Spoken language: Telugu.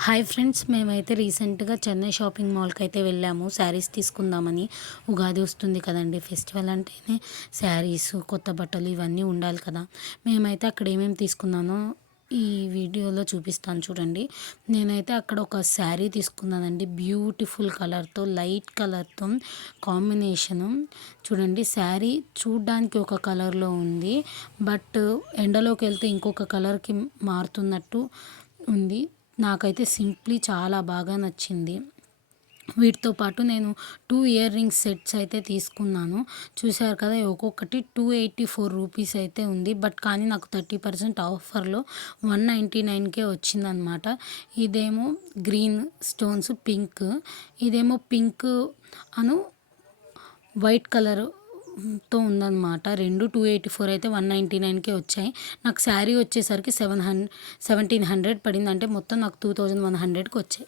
హాయ్ ఫ్రెండ్స్, మేమైతే రీసెంట్‌గా చెన్నై షాపింగ్ మాల్‌కైతే వెళ్ళాము. శారీస్ తీసుకుందామని. ఉగాది వస్తుంది కదండీ! ఫెస్టివల్ అంటేనే శారీసు, కొత్త బట్టలు ఇవన్నీ ఉండాలి కదా! మేమైతే అక్కడ ఏమేమి తీసుకున్నానో ఈ వీడియోలో చూపిస్తాను చూడండి. నేనైతే అక్కడ ఒక శారీ తీసుకున్నానండి. బ్యూటిఫుల్ కలర్‌తో, లైట్ కలర్‌తో కాంబినేషను. చూడండి, శారీ చూడ్డానికి ఒక కలర్‌లో ఉంది. బట్ ఎండలోకెళ్తే ఇంకొక కలర్‌కి మారుతున్నట్టు ఉంది. నాకైతే సింప్లీ చాలా బాగా నచ్చింది. వీటితో పాటు నేను 2 ఇయర్ రింగ్స్ సెట్స్ అయితే తీసుకున్నాను. చూసారు కదా! ఒక్కొక్కటి 284 రూపీస్ అయితే ఉంది. బట్ కానీ నాకు 30% ఆఫర్‌లో 199కే వచ్చిందనమాట. ఇదేమో గ్రీన్ స్టోన్స్ పింక్, ఇదేమో పింక్ అను వైట్ కలరు తో ఉందనమాట. రెండు 284 అయితే 199కే వచ్చాయి. నాకు శారీ వచ్చేసరికి 1700 పడింది. అంటే మొత్తం నాకు 2100కి వచ్చాయి.